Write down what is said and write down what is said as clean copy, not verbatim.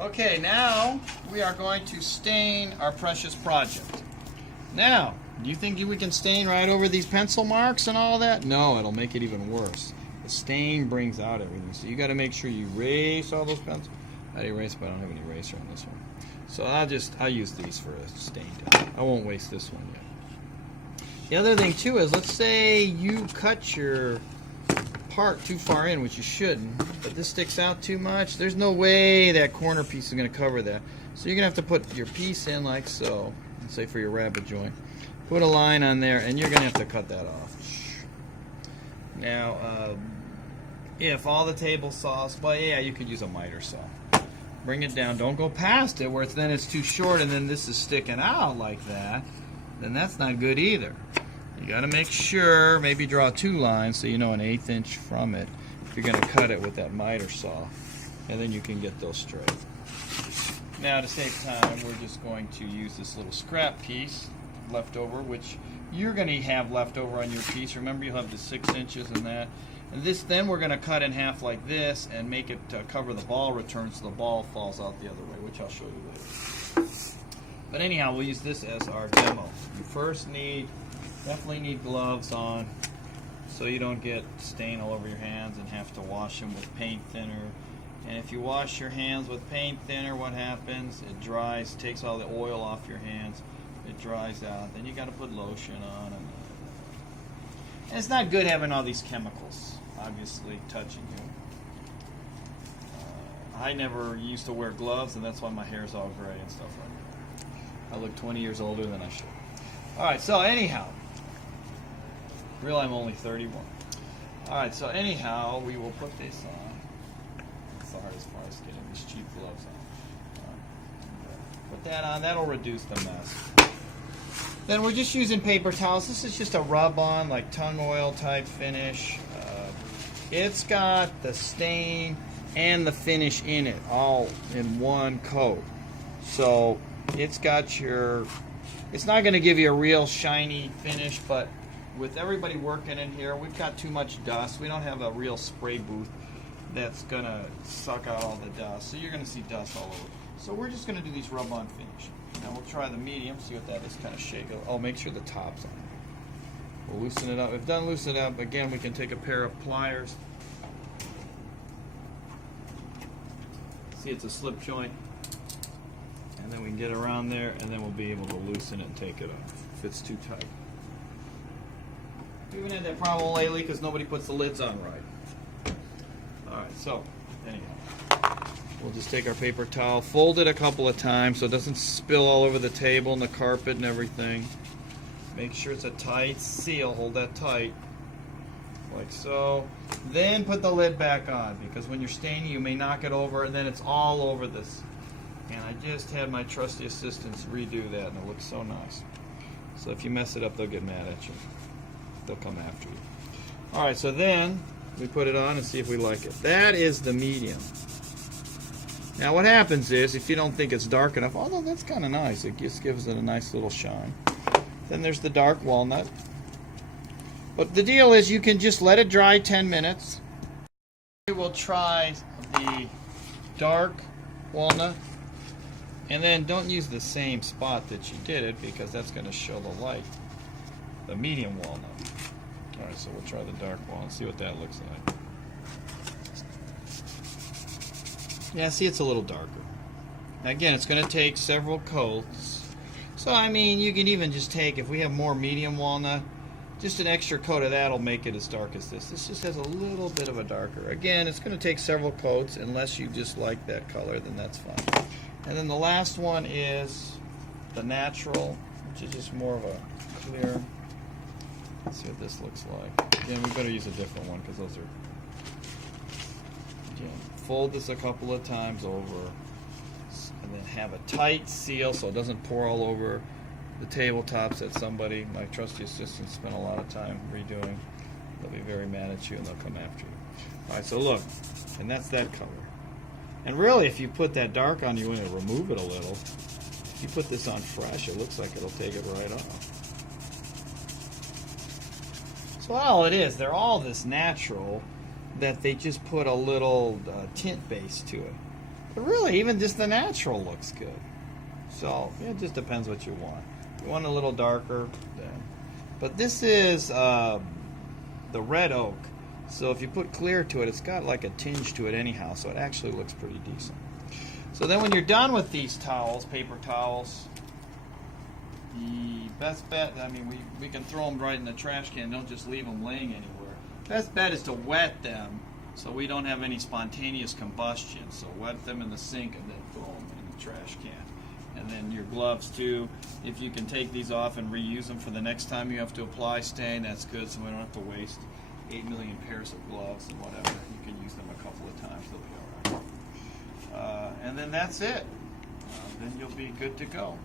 Okay, now we are going to stain our precious project. Now, do you think we can stain right over these pencil marks and all that? No, it'll make it even worse. The stain brings out everything. So you got to make sure you erase all those pencils. I erase, but I don't have any eraser on this one. So I'll use these for a stain down. I won't waste this one yet. The other thing too is, let's say you cut your part too far in, which you shouldn't, but this sticks out too much. There's no way that corner piece is going to cover that. So you're going to have to put your piece in like so, let's say for your rabbet joint. Put a line on there, and you're going to have to cut that off. Now, if all the table saws, well, yeah, you could use a miter saw. Bring it down. Don't go past it where then it's too short and then this is sticking out like that. Then that's not good either. You got to make sure, maybe draw 2 lines so you know an 1/8 inch from it if you're going to cut it with that miter saw, and then you can get those straight. Now, to save time, we're just going to use this little scrap piece left over, which you're going to have left over on your piece. Remember, you'll have the 6 inches and that. And this, then we're going to cut in half like this and make it cover the ball return so the ball falls out the other way, which I'll show you later. But anyhow, we'll use this as our demo. You first definitely need gloves on so you don't get stain all over your hands and have to wash them with paint thinner. And if you wash your hands with paint thinner, what happens? It dries, takes all the oil off your hands. It dries out. Then you got to put lotion on. And it's not good having all these chemicals, obviously, touching you. I never used to wear gloves, and that's why my hair's all gray and stuff like that. I look 20 years older than I should. All right, so anyhow, real I'm only 31. All right, so anyhow, we will put this on. That's the hardest part, is getting these cheap gloves on. Put that on. That'll reduce the mess. Then we're just using paper towels. This is just a rub-on, like tongue oil type finish. It's got the stain and the finish in it, all in one coat. So it's got your, it's not going to give you a real shiny finish, but with everybody working in here, we've got too much dust. We don't have a real spray booth that's going to suck out all the dust. So you're going to see dust all over. So we're just going to do these rub-on finish. Now we'll try the medium, see what that is, kind of shake it. Oh, make sure the top's on. We'll loosen it up. If done, loosen it up. Again, we can take a pair of pliers. See, it's a slip joint. And then we can get around there, and then we'll be able to loosen it and take it off if it's too tight. We haven't had that problem lately because nobody puts the lids on right. Alright, so, anyhow. We'll just take our paper towel, fold it a couple of times so it doesn't spill all over the table and the carpet and everything. Make sure it's a tight seal, hold that tight, like so. Then put the lid back on, because when you're staining you may knock it over and then it's all over this. And I just had my trusty assistants redo that and it looks so nice. So if you mess it up, they'll get mad at you. They'll come after you. Alright, so then we put it on and see if we like it. That is the medium. Now what happens is, if you don't think it's dark enough, although that's kind of nice, it just gives it a nice little shine. Then there's the dark walnut. But the deal is, you can just let it dry 10 minutes. We will try the dark walnut. And then don't use the same spot that you did it, because that's going to show the light. The medium walnut. Alright, so we'll try the dark walnut, see what that looks like. Yeah, see, it's a little darker. Again, it's going to take several coats. So, I mean, you can even just take, if we have more medium walnut, just an extra coat of that will make it as dark as this. This just has a little bit of a darker. Again, it's going to take several coats. Unless you just like that color, then that's fine. And then the last one is the natural, which is just more of a clear. Let's see what this looks like. Again, we better use a different one, because those are... Again, fold this a couple of times over, and then have a tight seal so it doesn't pour all over the tabletops that somebody, my trusty assistant, spent a lot of time redoing. They'll be very mad at you and they'll come after you. Alright, so look, and that's that color. And really, if you put that dark on, you want to remove it a little. If you put this on fresh, it looks like it'll take it right off. So all it is, they're all this natural, that they just put a little tint base to it. But really, even just the natural looks good. So it just depends what you want. You want a little darker, then. But this is the red oak. So if you put clear to it, it's got like a tinge to it anyhow. So it actually looks pretty decent. So then when you're done with these towels, paper towels, the best bet, I mean, we can throw them right in the trash can. Don't just leave them laying anywhere. Best bet is to wet them so we don't have any spontaneous combustion. So wet them in the sink and then throw them in the trash can. And then your gloves too. If you can take these off and reuse them for the next time you have to apply stain, that's good, so we don't have to waste 8 million pairs of gloves and whatever. You can use them a couple of times, they'll be all right. And then that's it. Then you'll be good to go.